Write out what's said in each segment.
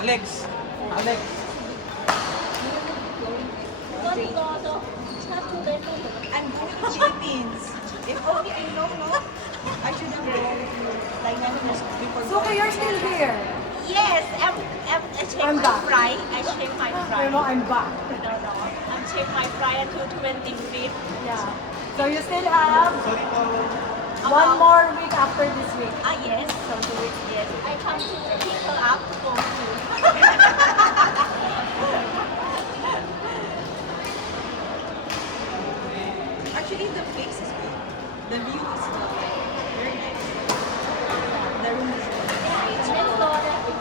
Alex. Alex. I'm going to Philippines. If only I know, no? I should have gone like 9 years before. So, okay, you're still here. Yes, I changed I'm my back. flight. I changed my flight. No, I'm back. No. I'm changed my flight until 25th. Yeah. So you still have Sorry po. one more week after this week. Yes, so 2 weeks, yes. I come to pick her up to go to. Actually, the place is good. The view is very nice. The room is good. It's next door that is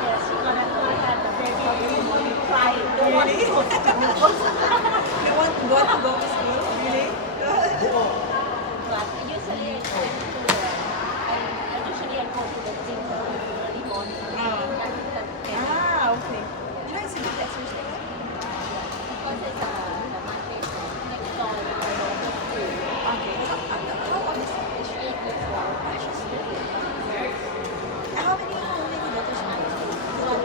yes, you're gonna go at the very fly. Don't want to go to school. They want to go to school? Really? But usually I go to I go to the gym early morning. Okay. You know, it's a good exercise. Because it's the market next door. Okay. How old is she? She's 8 years old. She's really how many daughters do you have? One.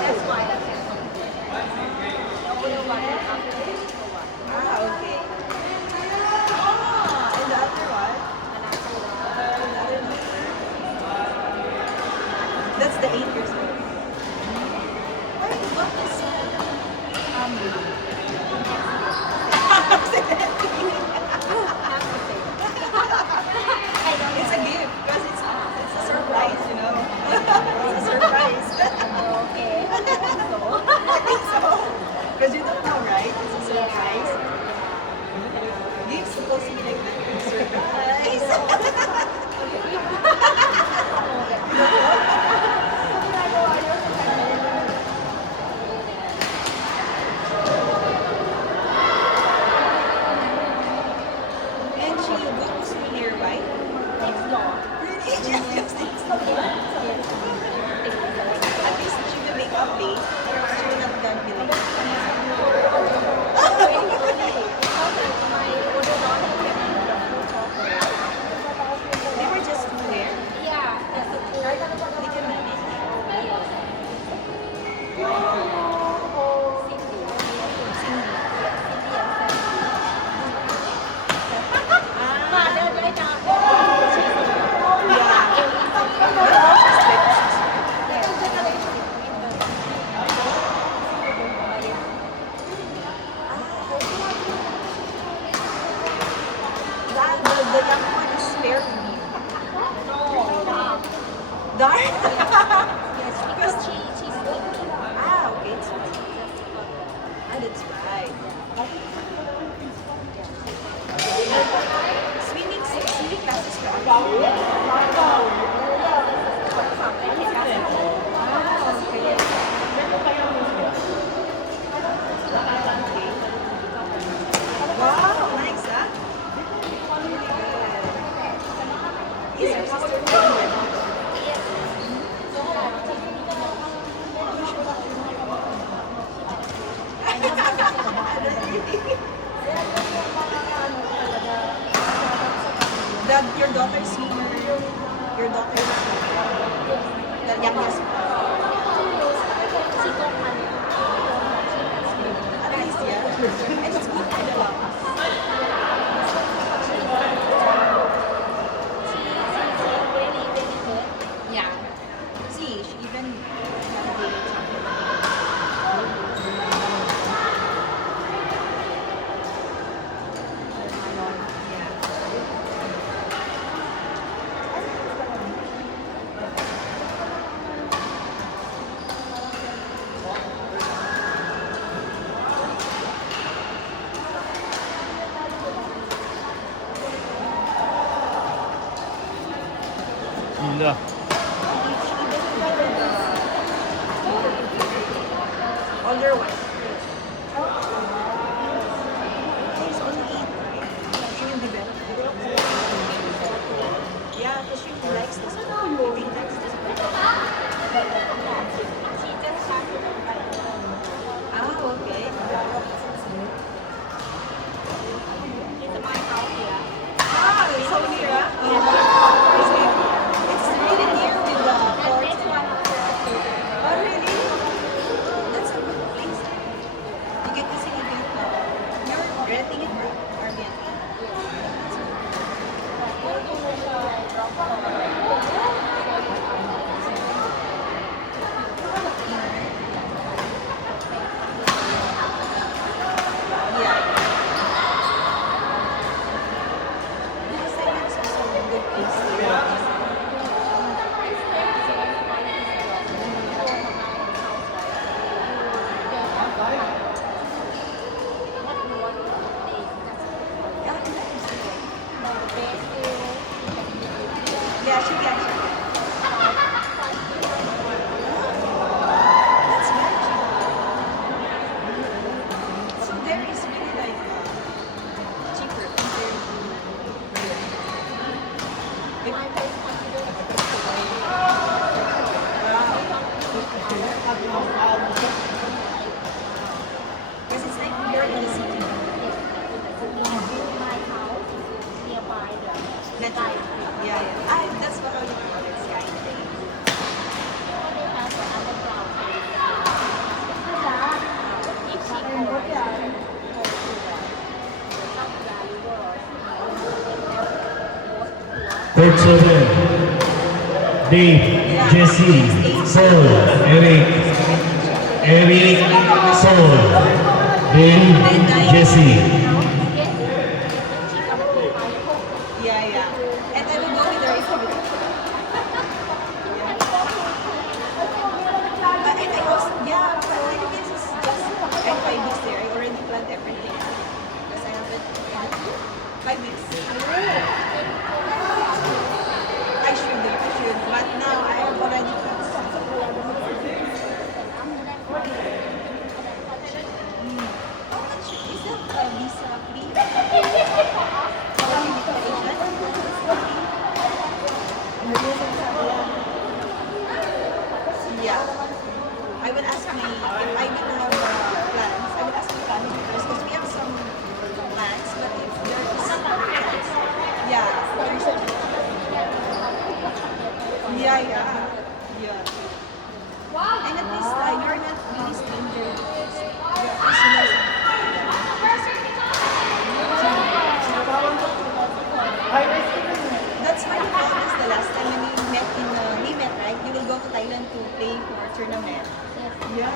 That's why I can the older one after the younger one. Okay. And the other one? Another one. That's the 8 years old. What is it's a gift because it's a surprise, you know. It's a surprise. Okay. I think so. Because you don't know, right? It's a surprise. Gifts supposed to be like that. Surprise. And she goes to nearby. Next door. Really? Just next door. At least she will make up late. She will not done late. They were just two there. Yeah, that's the two. They can manage. The young one is spare to me. No, dark. Yes, because she's sleeping. Okay. It's that's right. Swimming classes for wow, nice, huh? Is your sister pregnant? Your daughter is swimmer. Your daughter is swimmer. The youngest one. At least, yeah. And it's good for the lungs. Yeah. See, she even Gila. older one. She's only 8, right? She will develop. Yeah, because she likes this one. She likes this one. She just started okay. It's my house here. It's so near. Yeah, yeah. Ah, that's what I call it, sky. Court 7. Dave, Jesse, Sol, Eric. Eric, Sol. Dave, Jesse. Yeah, yeah. And I will go with the rest of it. And I was, yeah, but my defense is just, I'm 5 weeks there. I already planned everything. Because I have it 5 weeks. I should. But now I have already planned something. How much is that visa free? Yeah. I will ask my, if I will have plans, I will ask my family first because we have some plans, but if there is some plans, yeah, there's yeah, yeah, yeah. And at least you're not really stranger. You're personal. That's why you told us the last time when we met, right? You will go to Thailand to play for a tournament. Yeah.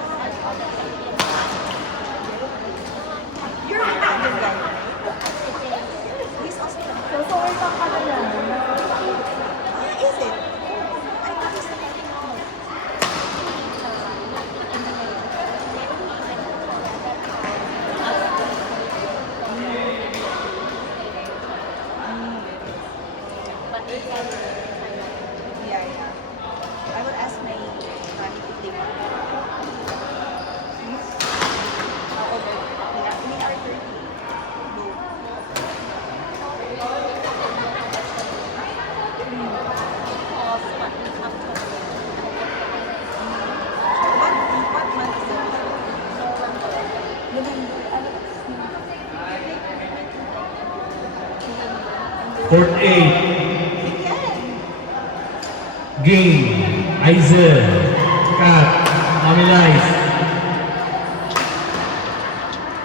You're a good guy, right? He's also a So, sorry ka ka na lang. Is it? I thought he's a yeah, yeah. I will ask my family if they want. Over. We are 30. Go. What month is it? Court 8. We can. Ging, Aizen, Kat, Amilais.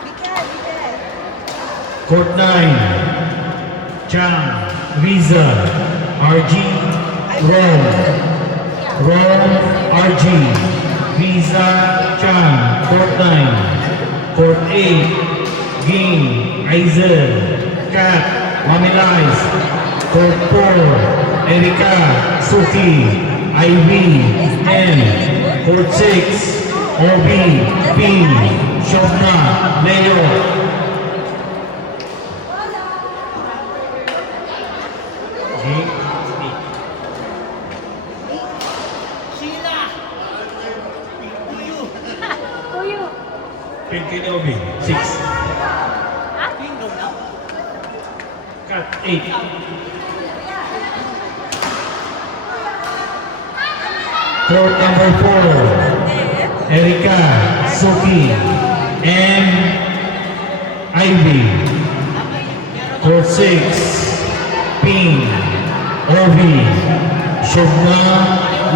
We can. Court 9. Chang, Riza, RG, Rome. Rome, RG, Riza, Chang. Court 9. Court 8. Ging, Aizen, Kat, Amilais. Court 4. Erika, Suki, Ivy, N. Court 6. Obi, Pin, Shobna, Leo. Ging, 8. Pinky Obi, 6. Kat, 8. Court number 4. Erika, Suki, and Ivy. Court 6. Ping, Ovi, Shobna,